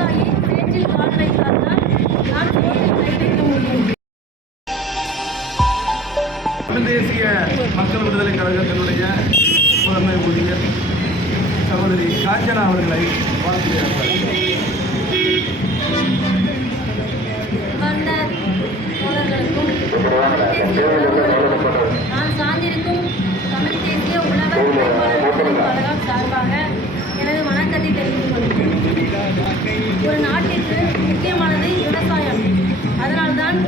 விவசாயி பேச்சில் கால் வைத்தால்தான் நான் போட்டில் கை வைக்க முடியும். தமிழ் தேசிய மக்கள் விடுதலை கழகத்தினுடைய முதன்மை ஊழியர் சகோதரி காஞ்சனா அவர்களை வாழ்த்துகிறார்கள். நான் சார்ந்திருக்கும் தமிழ் தேசிய உழவர் உழைப்பாளர் கழகம் சார்பாக எனது வணக்கத்தை தெரிவித்துக் கொள்கிறேன். ஒரு நாட்டிற்கு முக்கியமானது விவசாயம். அதனால்தான்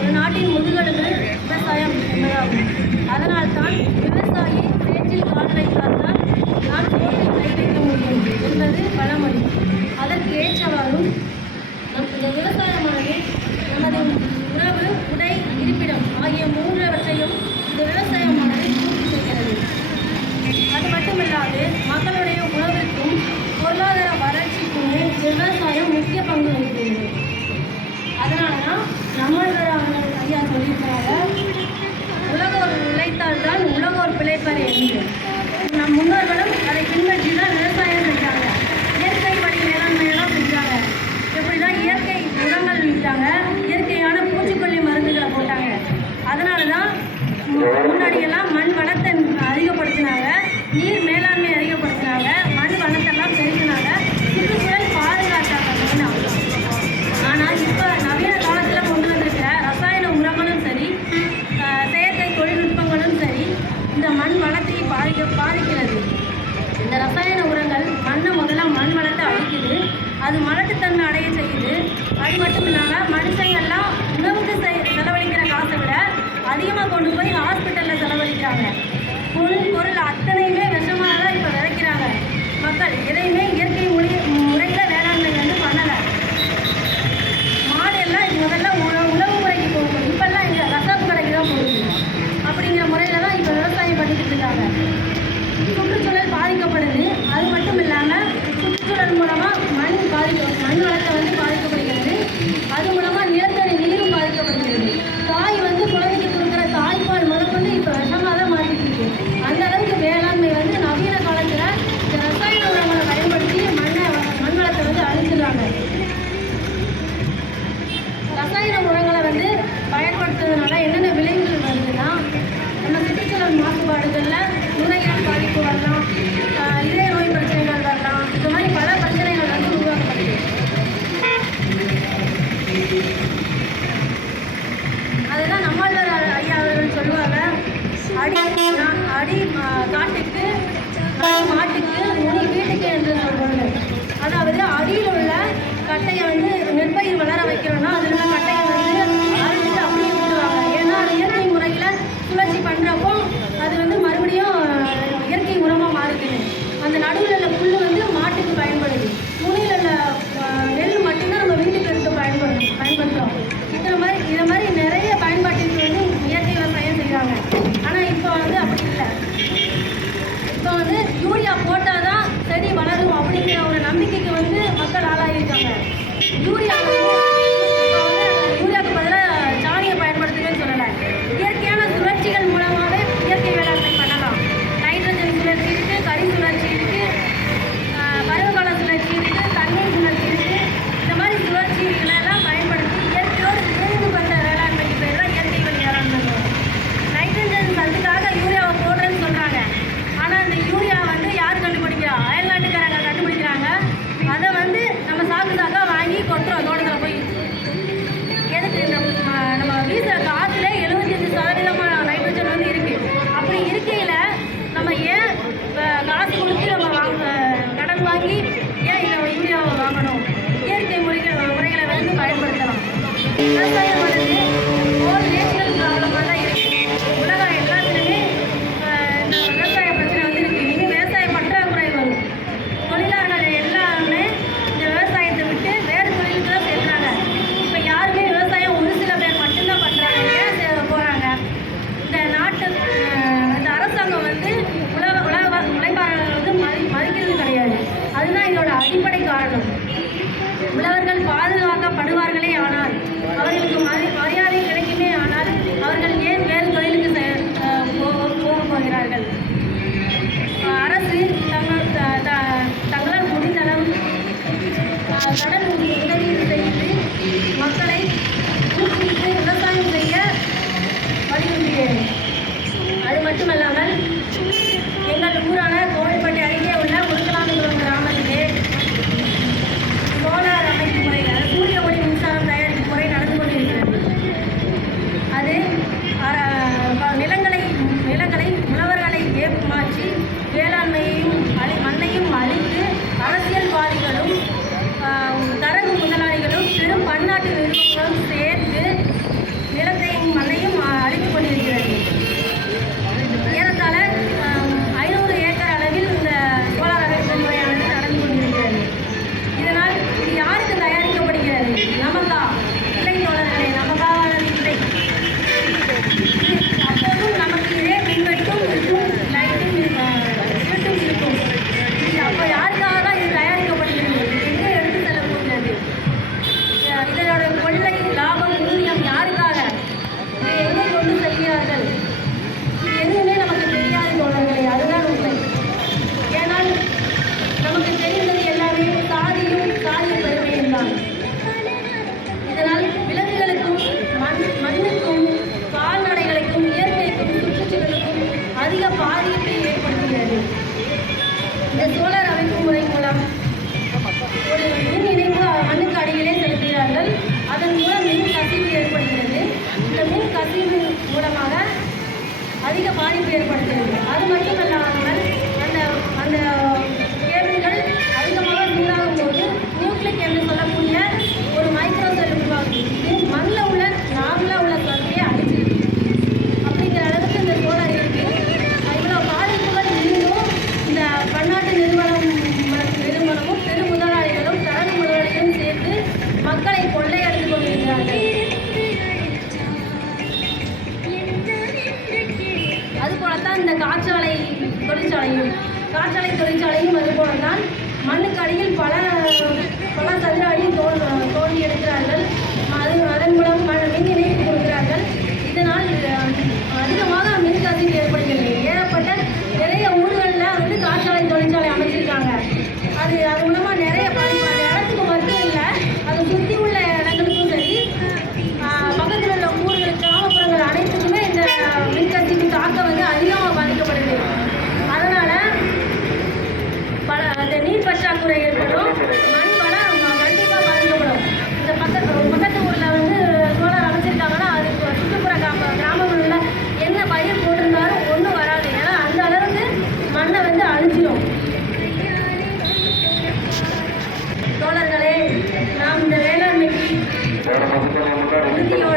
ஒரு நாட்டின் முதுகெலும்பு விவசாயம் என்பதாகும். அதனால்தான் விவசாயி பேச்சில் கால் வைத்தால்தான் நான் போட்டில் கை வைக்க முடியும் என்பது பழமொழி. அதற்கு ஏற்றவாறும் இந்த விவசாயமானது நமது உணவு, உடை, இருப்பிடம் ஆகிய மூன்றவற்றையும் இந்த விவசாயமானது பூர்த்தி செய்கிறது. அது மட்டுமில்லாது மக்களுடைய உணவிற்கும் பொருளாதார வளர்ச்சிக்குமே விவசாயம் முக்கிய பங்கு வகிக்கிறது. அதனால தான் நம்மளவர் ஐயா சொல்லியிருக்காங்க, உலகோர் உழைத்தால்தான் உலகோர் பிழைப்பர் என்று. நம் முன்னோர்களும் அதை பின்பற்றி தான் விவசாயம் செஞ்சாங்க. இயற்கை வழி மேலாண்மையெல்லாம் செஞ்சாங்க. எப்படிதான் இயற்கை உரங்கள் விட்டாங்க, இயற்கையான பூச்சிக்கொல்லி மருந்துகளை போட்டாங்க. அதனால தான் முன்னாடியெல்லாம் மண் வளத்தை அதிகப்படுத்தினாங்க, நீர் மேலாண்மை அதிகப்படுத்தினாங்க, மண் வளத்தெல்லாம் பெருக்கினாங்க, சுற்றுச்சூழல் பாதுகாத்தாங்க மெயினாக. ஆனால் இப்போ நவீன காலத்தில் கொண்டு வந்திருக்கிற ரசாயன உரங்களும் சரி, செயற்கை தொழில்நுட்பங்களும் சரி, இந்த மண் வளத்தை பாதிக்கிறது. இந்த ரசாயன உரங்கள் முதல்ல மண் வளத்தை அழிக்குது, அது மலட்டுத்தன்மை அடைய செய்யுது. அது மட்டும் இல்லாமல் மனுஷங்கள்லாம் உணவுக்கு செலவழிக்கிற காசை விட அதிகமாக கொண்டு போய் ஹாஸ்பிட்டலில் செலவழிக்கிறாங்க. பொருள் அத்தனையுமே விஷமாக தான் இப்போ விதைக்கிறாங்க. மக்கள் எதையுமே இயற்கை முறையில் வேளாண்மை பண்ணலை. மாடு எல்லாம் முதல்ல உணவு முறைக்கு போகும், இப்போல்லாம் இங்கே ரசாப்பு கடைக்கு தான் போகுது. அப்படிங்கிற முறையில் தான் இப்போ விவசாயம் பண்ணிக்கிட்டு இருக்காங்க. சுற்றுச்சூழல் பாதிக்கப்படுது. அது மட்டும் இல்லாமல் சுற்றுச்சூழல் மூலமாக மண் வளத்தை பாதிக்கப்படுகிறது. அது மூலமாக நிலத்தடி நீரும் பாதிக்கப்படுகிறது. தாய் குழந்தைக்கு கொடுக்குற தாய்ப்பால் முதற்கொண்டு இப்போ விஷமாக தான் மாற்றிட்டு இருக்கு. அந்த அளவுக்கு வேளாண்மை நவீன காலத்தில் இந்த ரசாயன உரங்களை பயன்படுத்தி மண் வளத்தை அழிச்சிடுறாங்க. ரசாயன உரங்களை பயன்படுத்துறதுனால என்னென்ன விளைவுகள் வருதுன்னா, நம்ம சுற்றுச்சூழல் மாசுபாடுகளில் நுரையீரல் பாதிப்பு வரலாம், இதய நோய் பிரச்சனைகள் வரலாம். இந்த மாதிரி பல பிரச்சனைகள் உருவாக்கப்படுது. அதுதான் நம்மளவர் ஐயா அவர்கள் சொல்லுவாங்க, அடி காட்டுக்கு மாட்டுக்கு முனி வீட்டுக்கு என்று சொல்வாங்க. அதாவது அடியில் உள்ள கட்டையை நெற்பயிர் வளர வைக்கிறோன்னா அதில் உள்ள கட்டையை அரைச்சிட்டு அப்படியே விட்டுருவாங்க. ஏன்னா அது இயற்கை முறையில் சுழற்சி பண்ணுறப்போ அது மறுபடியும் இயற்கை உரமாக மாறிக்குது. அந்த நடுவில் உள்ள புல் மாட்டுக்கு பயன்படுது. நுனியில் உள்ள நெல் மட்டும்தான் நம்ம வீட்டுக்கு எடுத்து பயன்படுத்துகிறோம். இதை மாதிரி நிறைய பயன்பாட்டிற்கு இயற்கை விவசாயம் செய்கிறாங்க. ஆனால் இப்போ அப்படி இல்லை. இப்போ யூரியா போட்டால் தான் செடி வளரும் அப்படிங்கிற ஒரு நம்பிக்கைக்கு மக்கள் ஆளாகிருக்காங்க. யூரியா இப்போ கழிவு மூலமாக அதிக பாதிப்பு ஏற்படுத்துகிறது. அது மட்டுமல்லாமல் அந்த அந்த கேபிள்கள் அதிகமாக சூடாகும் போது நியூக்ளிக் என்று சொல்லக்கூடிய ஒரு மைக்ரோ செல் உருவாகுது. இது மண்ணில் உள்ள நார்மலாக உள்ள சக்தியை அழிச்சிருக்கு. அப்படிங்கிற அளவுக்கு இந்த சோலார் இருக்கு. இவ்வளோ பாதிப்புகள் இருந்தும் இந்த பன்னாட்டு நிறுவனமும் பெரு முதலாளிகளும் தரகு முதலாளிகளும் சேர்ந்து மக்களை கொள்ளையடித்து கொண்டிருக்கிறார்கள். அதுபோலத்தான் இந்த காற்றாலை தொழிற்சாலையும் அதுபோலத்தான் மண்ணுக்கு அடியில் பல சதுர அடி தோண்டி எடுக்கிறார்கள். அதன் மூலம் மின் இணைப்பு கொடுக்கிறார்கள். இதனால் அதிகமாக மின் கசிவு ஏற்படுகிறது. ஏகப்பட்ட நிறைய ஊர்களில் வந்து காற்றாலை தொழிற்சாலை அமைச்சிருக்காங்க. அது மூலமாக நிறைய பாதிப்பு. அந்த இடத்துக்கு மட்டும் இல்லை, அதை சுற்றி உள்ள இடங்களுக்கும் சரி, பக்கத்தில் உள்ள ஊர்கள் கிராமப்புறங்கள் அனைத்துக்குமே இந்த மின் கசிவு தாக்கம் வந்து அதிகமாக பாதிக்கப்படுது. அதனால் அந்த நீர் பற்றாக்குறை ஏற்படும், மண் வளம் கண்டிப்பாக பாதிக்கப்படும். இந்த பக்கத்து ஊரில் வந்து சோலார் அமைச்சிருக்காங்கன்னா அதுக்கு சுற்றுப்புற கிராமங்களில் என்ன பயிர் போட்டிருந்தாலும் ஒன்றும் வராது. ஏன்னா அந்த அளவுக்கு மண்ணை வந்து அழிஞ்சிடும். தோழர்களே, நாம் இந்த வேளாண்மைக்கு உறுதியோடு